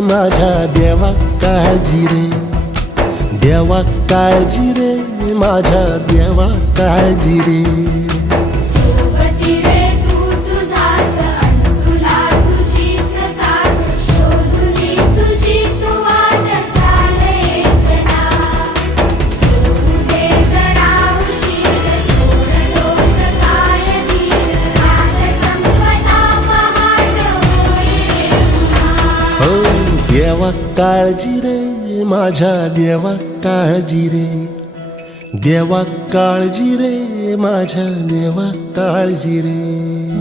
माझ्या देवा काळजी रे, देवा काळजी रे, माझ्या देवा काळजी रे. सोबती रे तू तुझाच अंतुला तुझीच साथ, शोधुनी तुझी तू वाट चाल एकला. सोडू दे जरा उशीर, सोडतोस काय धीर, रात संपता पहाट होई रे पुन्हा. हो देवा काळजी रे, माझ्या देवा काळजी रे, देवा काळजी रे, माझ्या देवा काळजी रे.